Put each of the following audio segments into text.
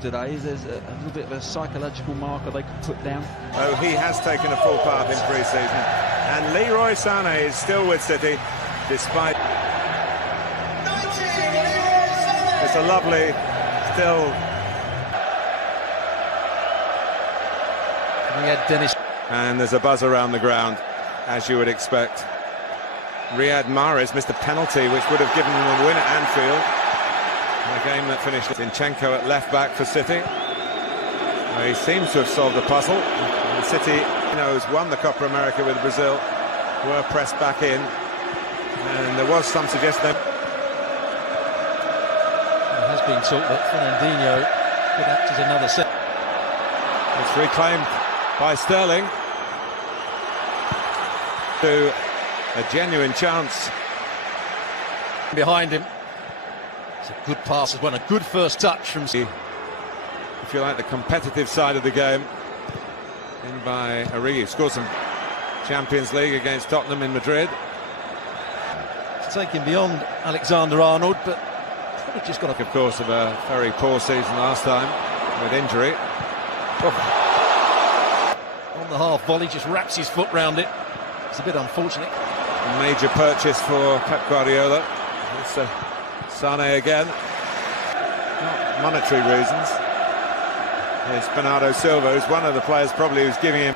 today. There's a little bit of a psychological marker they could put down. Oh, he has taken a full part in pre-season. And Leroy Sané is still with City, despite... It's a lovely, still... We had Dennis. And there's a buzz around the ground, as you would expect. Riyad Mahrez missed a penalty, which would have given them a win at Anfield. A game that finished. Zinchenko at left-back for City. He seems to have solved the puzzle. And City, has won the Copa America with Brazil, were pressed back in. And there was some suggestion that... It has been talked that Fernandinho could act as another set. It's reclaimed by Sterling. To a genuine chance. Behind him. It's a good pass as well, a good first touch from... If you like, the competitive side of the game. In by Origi, scored some Champions League against Tottenham in Madrid. It's taken beyond Alexander-Arnold, but probably just got... Of course, of a very poor season last time, with injury. Oh. On the half volley, just wraps his foot round it. It's a bit unfortunate. A major purchase for Pep Guardiola. It's Sané again. Not monetary reasons. Here's Bernardo Silva, who's one of the players probably who's giving him...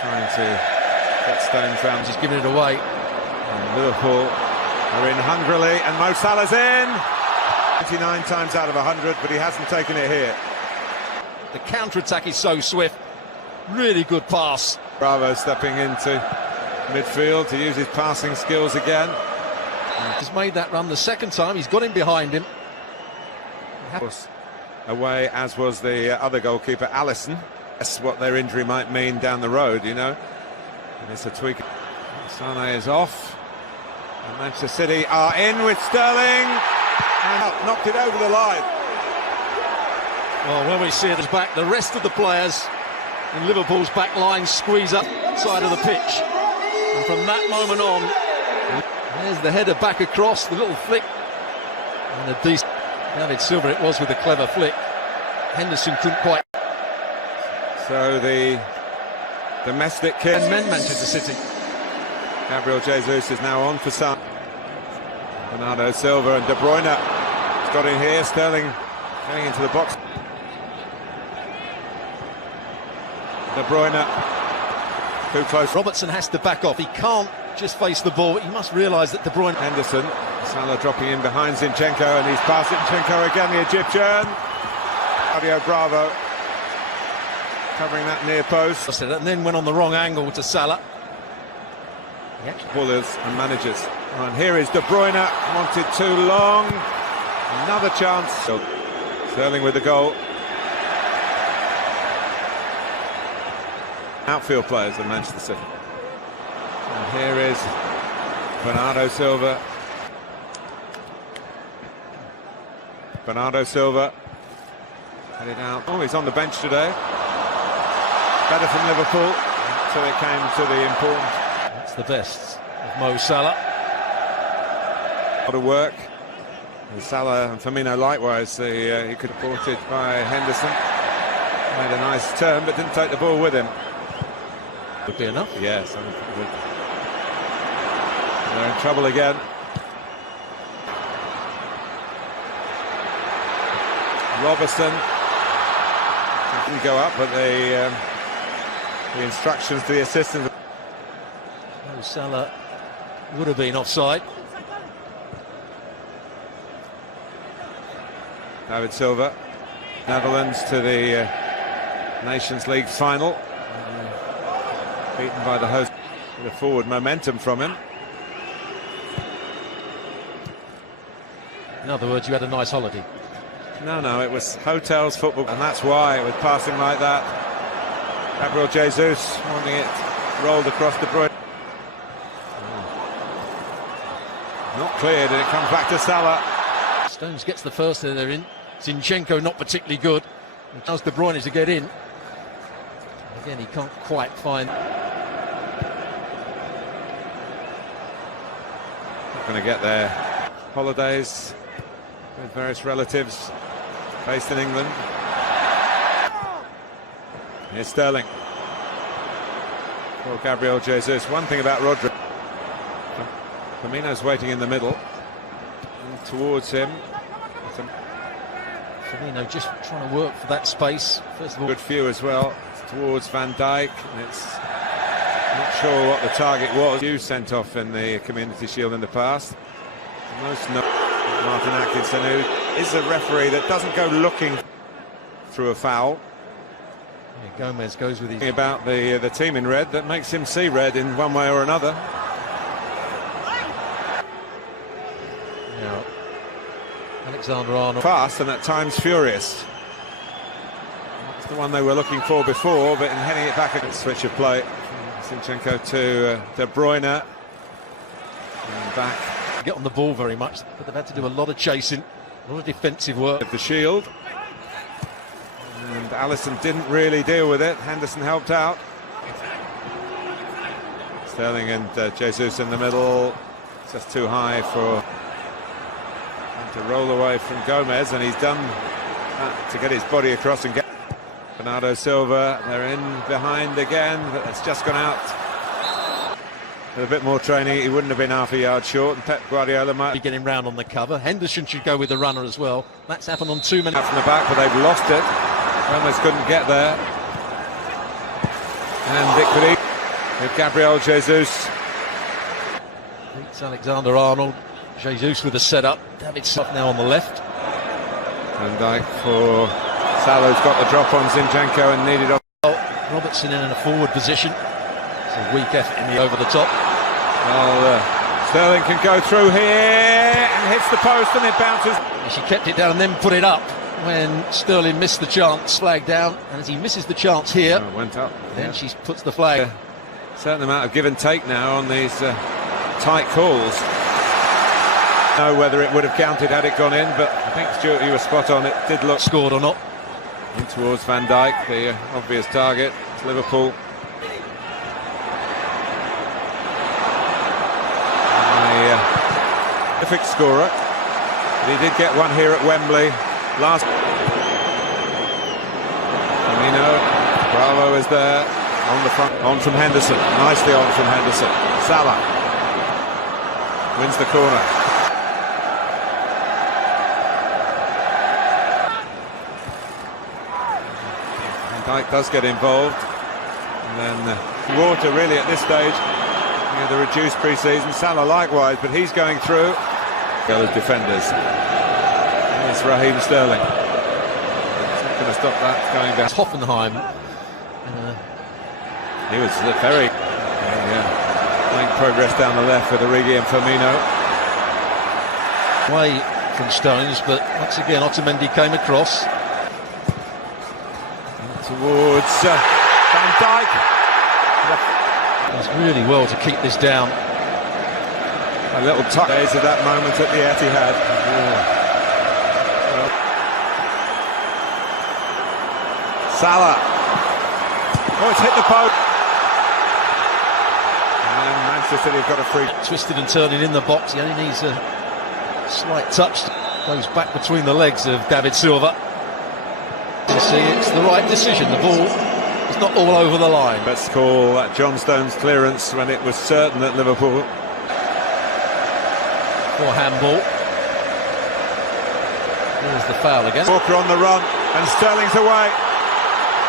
trying to get stones round. He's giving it away. And Liverpool are in hungrily, and Mo Salah's in! 29 times out of 100, but he hasn't taken it here. The counter-attack is so swift. Really good pass. Bravo stepping into midfield to use his passing skills again. He's made that run the second time. He's got him behind him. Away, as was the other goalkeeper, Alisson. That's what their injury might mean down the road, And it's a tweak. Sané is off. And Manchester City are in with Sterling. And knocked it over the line. Well, when we see it back, the rest of the players in Liverpool's back line squeeze up side of the pitch. And from that moment on, there's the header back across, the little flick. And a decent... David Silva it was with a clever flick. Henderson couldn't quite... So the domestic kid... And Manchester City. Gabriel Jesus is now on for some. Bernardo Silva and De Bruyne has got in here. Sterling going into the box. De Bruyne too close. Robertson has to back off. He can't just face the ball. He must realise that De Bruyne... Henderson, Salah dropping in behind Zinchenko, and he's past Zinchenko again, the Egyptian. Claudio Bravo covering that near post. And then went on the wrong angle to Salah. Bullers and managers. And here is De Bruyne, wanted too long. Another chance. Sterling with the goal. Outfield players of Manchester City. And here is Bernardo Silva. Bernardo Silva headed out. Oh, he's on the bench today. Better from Liverpool until it came to the important. That's the best of Mo Salah. A lot of work. And Salah and Firmino likewise. He could have ported by Henderson. Made a nice turn, but didn't take the ball with him. Would be enough. Yes, I think it would. They're in trouble again. Robertson didn't go up, but the instructions to the assistant. Oh, Salah would have been offside. David Silva, Netherlands to the Nations League final. Beaten by the host. The forward momentum from him. In other words, you had a nice holiday. No, it was hotels, football, and that's why, with passing like that, Gabriel Jesus wanting it rolled across De Bruyne. Not cleared, and it comes back to Salah. Stones gets the first and they're in. Zinchenko not particularly good. And allows De Bruyne to get in. Again, he can't quite find... Not going to get their holidays. with various relatives based in England. Here's Sterling for Gabriel Jesus. One thing about Rodri, Firmino's waiting in the middle, and towards him. Firmino just trying to work for that space. First of all, good view as well towards Van Dijk. It's not sure what the target was. You sent off in the Community Shield in the past. Most know Martin Atkinson, who is a referee that doesn't go looking through a foul. Yeah, Gomez goes with his About the team in red that makes him see red in one way or another. Now, Alexander-Arnold Fast and at times furious. That's the one they were looking for before, but in heading it back, a switch of play. Zinchenko to De Bruyne. And back. Get on the ball very much, but they've had to do a lot of chasing, a lot of defensive work. Of the shield. And Alisson didn't really deal with it. Henderson helped out. Sterling and Jesus in the middle. It's just too high for him to roll away from Gomez, and he's done that to get his body across and get Bernardo Silva. They're in behind again, but it's just gone out. With a bit more training, he wouldn't have been half a yard short, and Pep Guardiola might be getting round on the cover. Henderson should go with the runner as well. That's happened on too many. Out from the back, but they've lost it. Gomez couldn't get there. And it could eat with Gabriel Jesus. Beats Alexander-Arnold. Jesus with the setup. David Silva now on the left. Van Dijk for Salah's got the drop on Zinchenko and needed off. Robertson in a forward position. It's a weak effort in the over the top. Well, Sterling can go through here and hits the post and it bounces. She kept it down and then put it up when Sterling missed the chance. Flag down, and as he misses the chance here, went up. Then she puts the flag. A certain amount of give and take now on these tight calls. Know whether it would have counted had it gone in, but I think Stuart, you were spot on. It did look scored or not. In towards Van Dijk, the obvious target. It's Liverpool. A terrific scorer. But he did get one here at Wembley last. Firmino, Bravo is there on the front. On from Henderson, nicely on from Henderson. Salah wins the corner. Dijk does get involved, and then Water really at this stage, the reduced pre-season. Salah likewise, but he's going through. The other defenders. It's Raheem Sterling. It's not going to stop that going down. Hoffenheim. He was very making progress down the left with Origi and Firmino. Away from Stones, but once again Otamendi came across. Towards Van Dijk. Does really well to keep this down. A little touch days of that moment at the Etihad. Salah. Oh, it's hit the post. And Manchester City have got a free. Twisted and turning in the box. He only needs a slight touch. Goes back between the legs of David Silva. You see, it's the right decision. The ball is not all over the line. Let's call that John Stones clearance when it was certain that Liverpool. For handball. There's the foul again. Walker on the run, and Sterling's away.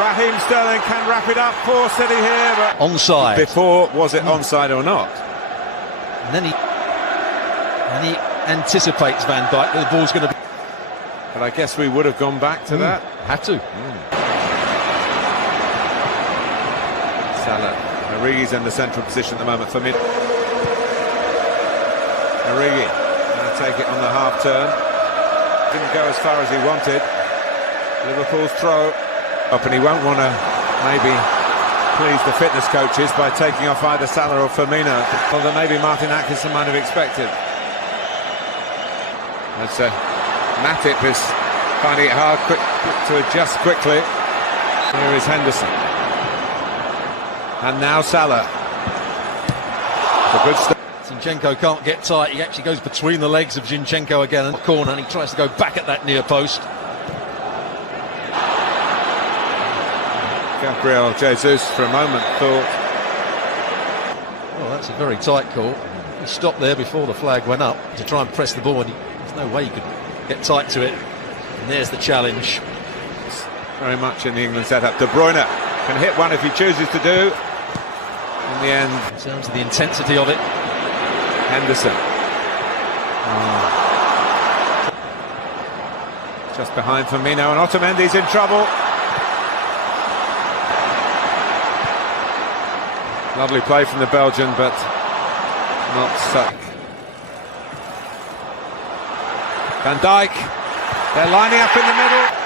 Raheem Sterling can wrap it up for City here, but onside. Before, was it onside or not? And then he anticipates Van Dijk that the ball's going to be. But I guess we would have gone back to that. Had to. Salah. Origi's in the central position at the moment for mid. Origi going to take it on the half turn. Didn't go as far as he wanted. Liverpool's throw up, and he won't want to maybe please the fitness coaches by taking off either Salah or Firmino, although maybe Martin Atkinson might have expected. That's Matip is finding it hard to adjust quickly. Here is Henderson. And now Salah. A good start. Zinchenko can't get tight. He actually goes between the legs of Zinchenko again in the corner, and he tries to go back at that near post. Gabriel Jesus for a moment thought, well, that's a very tight call. He stopped there before the flag went up to try and press the ball, and there's no way he could get tight to it. And there's the challenge. very much in the England setup. De Bruyne can hit one if he chooses to do. In the end, in terms of the intensity of it, Henderson. Just behind Firmino, and Otamendi's in trouble. Lovely play from the Belgian, but not such. Van Dijk, they're lining up in the middle.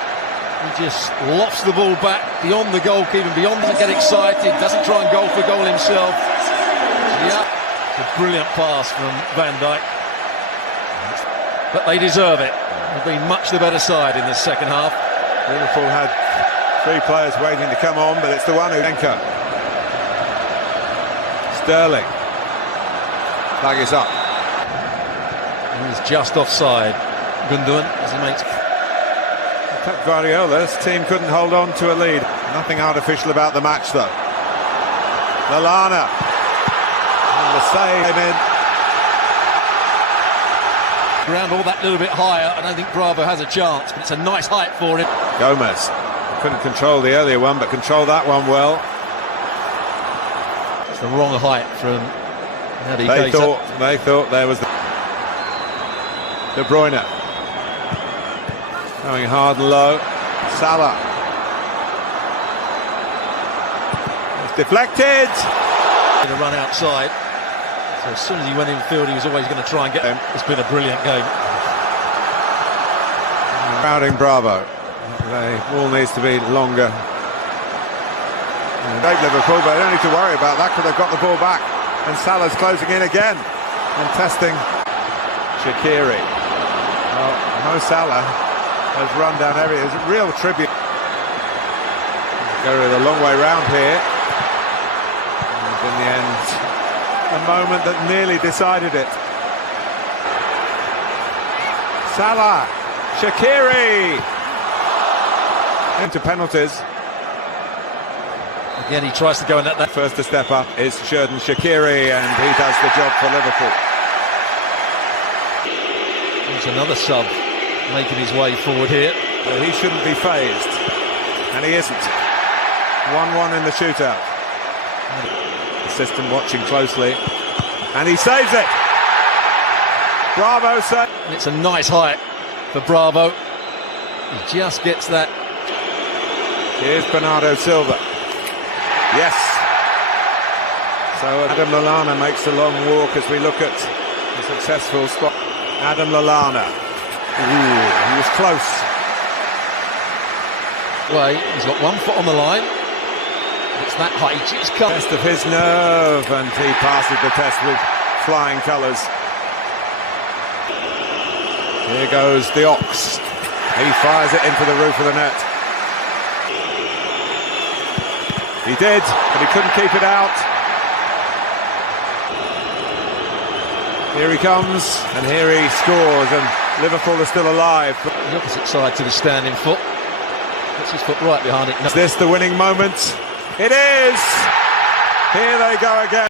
He just lofts the ball back beyond the goalkeeper, beyond, doesn't get excited, doesn't try and go for goal himself. Yeah, it's a brilliant pass from Van Dijk. But they deserve it. They've been much the better side in the second half. Liverpool had three players waiting to come on, but it's the one who anchor. Sterling. Flag is up. He's just offside. Gundogan, as he makes. Pep Guardiola's team couldn't hold on to a lead. Nothing artificial about the match, though. Lallana. And the save came in. Ground all that little bit higher. I don't think Bravo has a chance, but it's a nice height for him. Gomez couldn't control the earlier one, but controlled that one well. It's the wrong height from Naby Keita. They thought there was the De Bruyne going hard and low. Salah. It's deflected. Going to run outside. So as soon as he went in field, he was always going to try and get him. It's been a brilliant game. Crowding Bravo. The ball needs to be longer. Great Liverpool, but they don't need to worry about that because they've got the ball back. And Salah's closing in again and testing Shaqiri. Well, Mo Salah has run down every. It's a real tribute. Go a long way round here. And in the end, a moment that nearly decided it. Salah, Shaqiri into penalties. Again, he tries to go in that. First to step up is Xherdan Shaqiri, and he does the job for Liverpool. There's another sub making his way forward here. Well, he shouldn't be phased, and he isn't. 1-1 in the shootout. Assistant watching closely, and he saves it. Bravo saves. It's a nice height for Bravo. He just gets that. Here's Bernardo Silva. Yes. So Adam Lallana makes a long walk as we look at the successful spot. Adam Lallana. Ooh, he was close. Well, he's got 1 foot on the line. It's that height. It's Test of his nerve, and he passes the test with flying colours. Here goes the Ox. He fires it into the roof of the net. He did, but he couldn't keep it out. Here he comes, and here he scores, and Liverpool are still alive. The opposite side to the standing foot. Puts his foot right behind it. Is this the winning moment? It is! Here they go again.